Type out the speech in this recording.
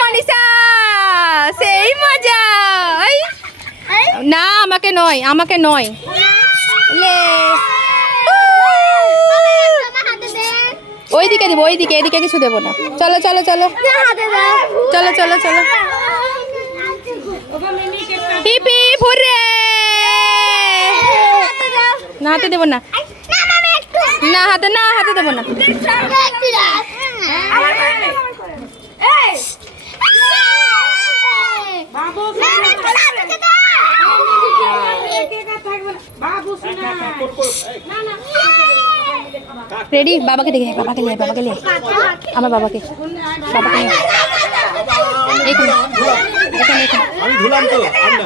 মনীষা সেই মজা। না আমাকে নয়, আমাকে নয়। লে ওইদিকে দিব, ওইদিকে, এদিকে কিছু দেবো না। চলো চলো চলো চলো চলো চলো। হিপি ফুরে। না হাতে দেবো না, না হাতে, না হাতে দেবো না। রেডি? বাবাকে দেখে, বাবাকে নিয়ে, বাবাকে নিয়ে, আমার বাবাকে, বাবাকে নিয়ে। আমি ধুলাম তো আমরা।